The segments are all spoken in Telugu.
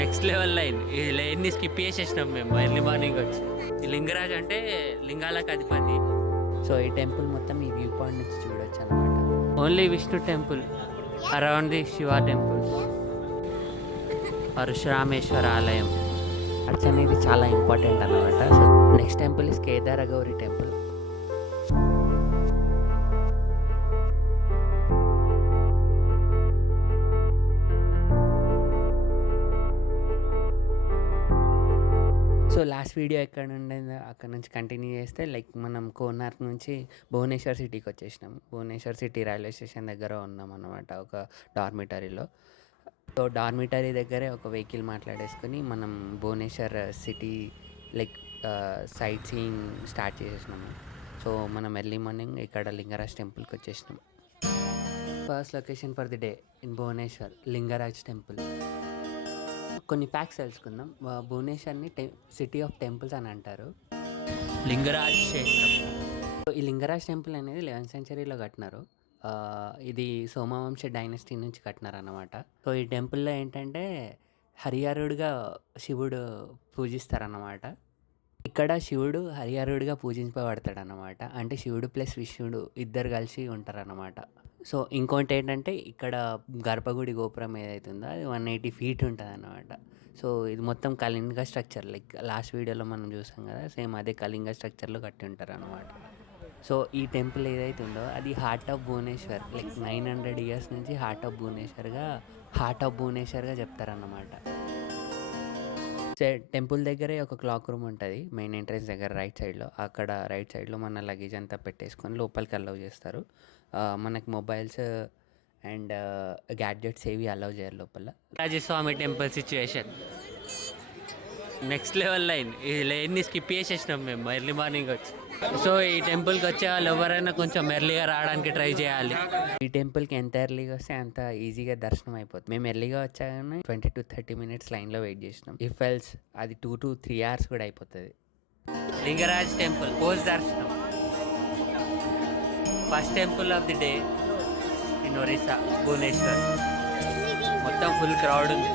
Next level line. ఈ లైన్ని స్కిప్ చేసేసినాం మేము ఎర్లీ మార్నింగ్ వచ్చి. ఈ లింగరాజ్ అంటే లింగాలకు అధిపతి. సో ఈ టెంపుల్ మొత్తం ఈ వ్యూ పాయింట్ నుంచి చూడొచ్చు అనమాట. Only Vishnu temple around the Shiva temples. Parashurameshwara ఆలయం చర్చ్ అనేది చాలా ఇంపార్టెంట్ అనమాట. So next temple is Kedar Gauri temple. So last video ఎక్కడ ఉండేది అక్కడ నుంచి కంటిన్యూ చేస్తే లైక్ మనం కోనార్క్ నుంచి భువనేశ్వర్ సిటీకి వచ్చేసినాం. భువనేశ్వర్ సిటీ రైల్వే స్టేషన్ దగ్గర ఉన్నాం అన్నమాట, ఒక డార్మిటరీలో. సో డార్మిటరీ దగ్గరే ఒక వెహికల్ మాట్లాడేసుకొని మనం Bhubaneswar city like sightseeing start చేసేసినాము. సో మనం ఎర్లీ మార్నింగ్ ఇక్కడ లింగరాజ్ టెంపుల్కి వచ్చేసినాం. First location for the day in Bhubaneswar, Lingaraj temple. కొన్ని ఫ్యాక్ట్స్ తెలుసుకుందాం. భువనేశ్వర్ని సిటీ ఆఫ్ టెంపుల్స్ అని అంటారు. లింగరాజ్ క్షేత్రం. ఈ లింగరాజ్ టెంపుల్ అనేది 11th సెంచరీలో కట్టినారు. ఇది సోమవంశ డైనస్టీ నుంచి కట్టినారు అన్నమాట. సో ఈ టెంపుల్లో ఏంటంటే హరిహరుడుగా శివుడు పూజిస్తారన్నమాట. ఇక్కడ శివుడు హరిహరుడిగా పూజింపబడతాడు అన్నమాట. అంటే శివుడు ప్లస్ విష్ణుడు ఇద్దరు కలిసి ఉంటారన్నమాట. సో ఇంకోటి ఏంటంటే ఇక్కడ గర్భగుడి గోపురం ఏదైతే ఉందో అది 180 feet ఉంటుంది అన్నమాట. సో ఇది మొత్తం కళింగ స్ట్రక్చర్, లైక్ లాస్ట్ వీడియోలో మనం చూసాం కదా, సేమ్ అదే కళింగ స్ట్రక్చర్లో కట్టి ఉంటారు అన్నమాట. సో ఈ టెంపుల్ ఏదైతే ఉందో అది heart of Bhubaneswar, like 900 years నుంచి హార్ట్ ఆఫ్ భువనేశ్వర్గా చెప్తారన్నమాట. టెంపుల్ దగ్గరే ఒక క్లాక్ రూమ్ ఉంటుంది మెయిన్ ఎంట్రన్స్ దగ్గర రైట్ సైడ్లో. అక్కడ రైట్ సైడ్లో మన లగేజ్ అంతా పెట్టేసుకొని లోపలికి అలౌ చేస్తారు. మనకి మొబైల్స్ అండ్ గ్యాడ్జెట్స్ ఏవి అలౌ చేయరు లోపల. Rajaswamy temple situation next level line. ఈ లైన్ని స్కిప్ చేసేసినాం మేము ఎర్లీ మార్నింగ్ వచ్చి. సో ఈ టెంపుల్కి వచ్చే వాళ్ళు ఎవరైనా కొంచెం ఎర్లీగా రావడానికి ట్రై చేయాలి. ఈ టెంపుల్కి ఎంత ఎర్లీగా వస్తే అంత ఈజీగా దర్శనం అయిపోతుంది. మేము ఎర్లీగా వచ్చాగానే 20 to 30 minutes లైన్లో వెయిట్ చేసినాం. ఇఫ్ ఎల్స్ అది 2 to 3 hours కూడా అయిపోతుంది. లింగరాజ్ టెంపుల్ పోస్ట్ దర్శనం. First temple of the day in Orissa, Bhubaneswar. మొత్తం ఫుల్ క్రౌడ్ ఉంది.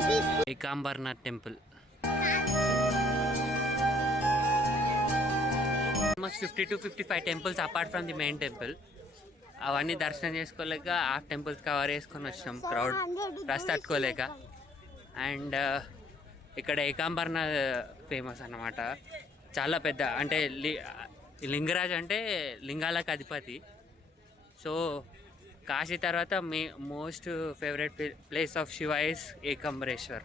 Ekambarnath temple. Almost 50 to 55 temples apart from the main temple. అవన్నీ దర్శనం చేసుకోలేక హాఫ్ టెంపుల్స్ కవర్ చేసుకొని వచ్చినాం, క్రౌడ్ రష్ తట్టుకోలేక. అండ్ ఇక్కడ ఏకాంబర్నాథ్ ఫేమస్ అన్నమాట. చాలా పెద్ద, అంటే లింగరాజ్ అంటే లింగాలకు అధిపతి. సో కాశీ తర్వాత most favourite place of Shiva is Ekambareshwar,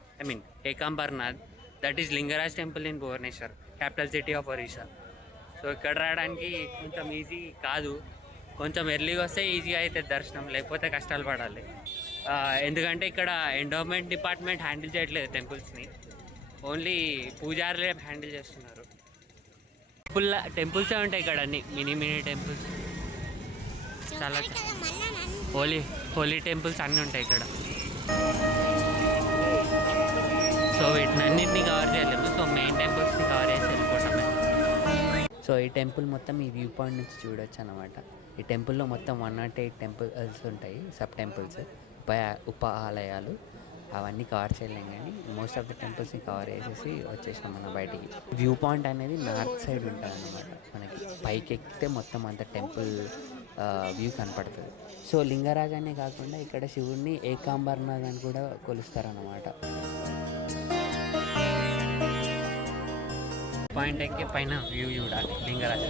Ekambarnath. That is Lingaraj temple in Bhubaneswar, capital city of Orissa. So ఇక్కడ రావడానికి కొంచెం ఈజీ కాదు, కొంచెం ఎర్లీగా వస్తే ఈజీగా అయితే దర్శనం, లేకపోతే కష్టాలు పడాలి. ఎందుకంటే ఇక్కడ ఎండోమెంట్ డిపార్ట్మెంట్ హ్యాండిల్ చేయట్లేదు టెంపుల్స్ని, ఓన్లీ పూజారులే హ్యాండిల్ చేస్తున్నారు. టెంపుల్సే ఉంటాయి ఇక్కడ, అన్ని మినీ టెంపుల్స్, చాలా హోలీ టెంపుల్స్ అన్నీ ఉంటాయి ఇక్కడ. సో వీటినన్నింటినీ కవర్ చేయలేము. సో మెయిన్ టెంపుల్స్ని కవర్ చేసి వెళ్ళిపోవటమే. సో ఈ టెంపుల్ మొత్తం ఈ వ్యూ పాయింట్ నుంచి చూడొచ్చు అనమాట. ఈ టెంపుల్లో మొత్తం 108 టెంపుల్స్ ఉంటాయి, సబ్ టెంపుల్స్, ఉప ఆలయాలు. అవన్నీ కవర్ చేయలేం, కానీ మోస్ట్ ఆఫ్ ద టెంపుల్స్ని కవర్ చేసేసి వచ్చేసినాం మన బయటికి. వ్యూ పాయింట్ అనేది నార్త్ సైడ్ ఉంటుంది అనమాట. మనకి పైకి ఎక్కితే మొత్తం అంత టెంపుల్ వ్యూ కనపడుతుంది. సో లింగరాజ్ అనే కాకుండా ఇక్కడ శివుడిని ఏకాంబర్నాథ్ అని కూడా కొలుస్తారన్నమాట. పాయింట్ ఎక్కి పైన వ్యూ చూడాలి Lingaraj.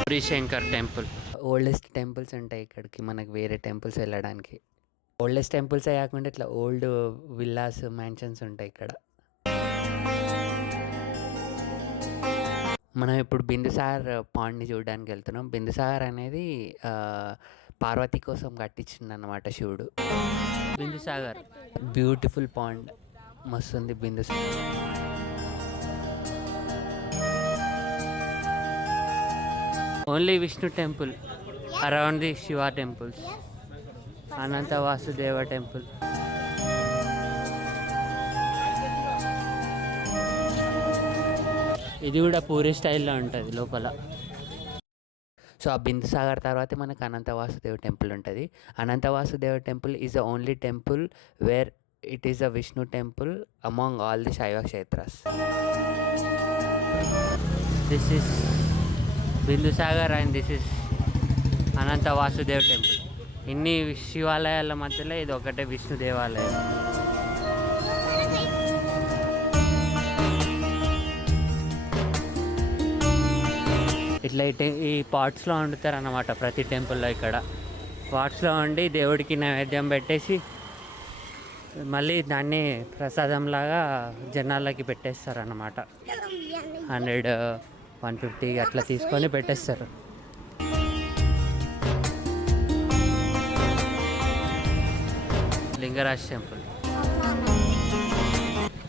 Harishankar temple. Oldest temples ఉంటాయి ఇక్కడికి మనకి వేరే టెంపుల్స్ వెళ్ళడానికి. ఓల్డెస్ట్ టెంపుల్సే కాకుండా ఇట్లా ఓల్డ్ విల్లాస్, మ్యాన్షన్స్ ఉంటాయి ఇక్కడ. మనం ఇప్పుడు బిందుసాగర్ పాండ్ని చూడడానికి వెళ్తున్నాం. బిందుసాగర్ అనేది పార్వతి కోసం కట్టించింది అన్నమాట శివుడు. బిందుసాగర్ బ్యూటిఫుల్ పాండ్, మస్తు ఉంది Bindusagar. Only Vishnu temple around the Shiva temples. Ananta Vasudeva temple. ఇది కూడా పూరి స్టైల్లో ఉంటుంది లోపల. సో ఆ బిందుసాగర్ తర్వాత మనకు అనంత వాసుదేవ టెంపుల్ ఉంటుంది. Ananta Vasudeva temple is the only temple where it is a Vishnu temple among all the Shaiva క్షేత్రాస్. This is Bindusagar and this is Ananta Vasudev temple. ఇన్ని శివాలయాల మధ్యలో ఇది ఒకటే విష్ణు దేవాలయం. ఇట్లా ఈ పాట్స్లో వండుతారు అన్నమాట ప్రతి టెంపుల్లో. ఇక్కడ పాట్స్లో వండి దేవుడికి నైవేద్యం పెట్టేసి మళ్ళీ దాన్ని ప్రసాదంలాగా జనాలకి పెట్టేస్తారు అన్నమాట. 100, 150 అట్లా తీసుకొని పెట్టేస్తారు. లింగరాజ్ టెంపుల్,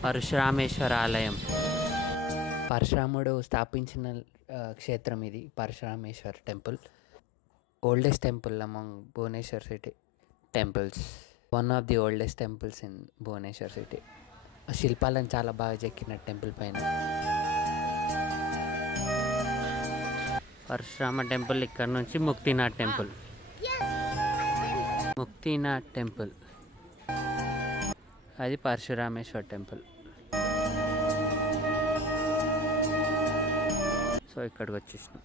పరశురామేశ్వర ఆలయం. పరశురాముడు స్థాపించిన క్షేత్రం ఇది, Parashurameshwar temple. Oldest temple among Bhubaneswar city temples. One of the oldest temples in Bhubaneswar city. శిల్పాలను చాలా బాగా చెక్కిన టెంపుల్ పైన. పరశురామ టెంపుల్ ఇక్కడ నుంచి ముక్తినాథ్ టెంపుల్. ముక్తినాథ్ టెంపుల్ అది పరశురామేశ్వర్ టెంపుల్. సో ఇక్కడికి వచ్చేసినాం.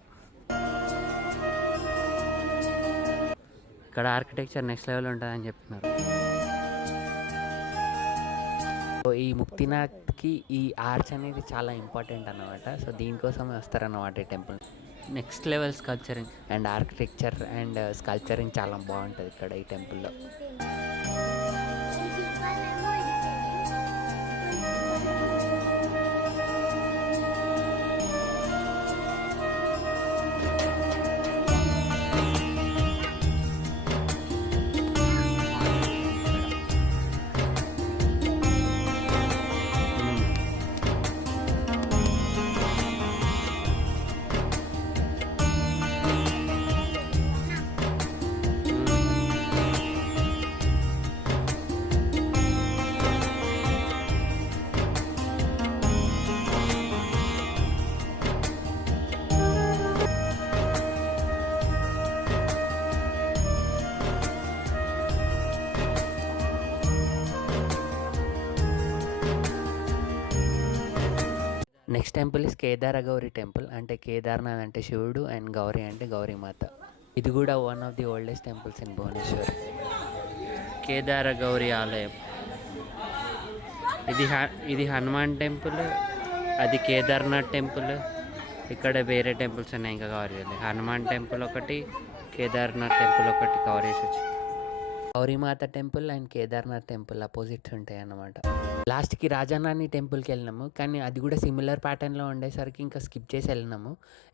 ఇక్కడ ఆర్కిటెక్చర్ నెక్స్ట్ లెవెల్ ఉంటుందని చెప్తున్నారు. సో ఈ ముక్తినాథ్కి ఈ ఆర్చ్ అనేది చాలా ఇంపార్టెంట్ అన్నమాట. సో దీనికోసమే వస్తారన్నమాట ఈ temple. Next level sculpturing and architecture and sculpturing చాలా బాగుంటుంది ఇక్కడ ఈ టెంపుల్లో. Next temple is Kedara Gauri temple. అంటే కేదార్నాథ్ అంటే శివుడు అండ్ గౌరీ అంటే గౌరీమాత. ఇది కూడా one of the oldest temples in Bhubaneswar. Kedara Gauri ఆలయం. ఇది హనుమాన్ టెంపుల్, అది కేదార్నాథ్ టెంపుల్. ఇక్కడ వేరే టెంపుల్స్ ఉన్నాయి ఇంకా కవర్ చేయాలి. హనుమాన్ టెంపుల్ ఒకటి, కేదార్నాథ్ టెంపుల్ ఒకటి కవర్ చేసి వచ్చి. Gauri Mata temple and Kedarnath temple opposites ఉంటాయి అన్నమాట. లాస్ట్కి రాజారాణి టెంపుల్కి వెళ్ళినాము, కానీ అది కూడా సిమిలర్ ప్యాటర్న్లో ఉండేసరికి ఇంకా స్కిప్ చేసి వెళ్ళినాము.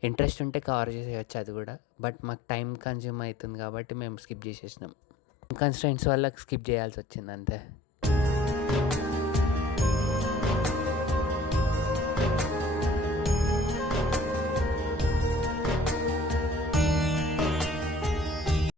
ఇంట్రెస్ట్ ఉంటే కవర్ చేసేయచ్చు అది కూడా, బట్ మాకు టైం కన్జ్యూమ్ అవుతుంది కాబట్టి మేము స్కిప్ చేసేసినాం. కన్స్ట్రెంట్స్ వల్ల స్కిప్ చేయాల్సి వచ్చింది అంతే.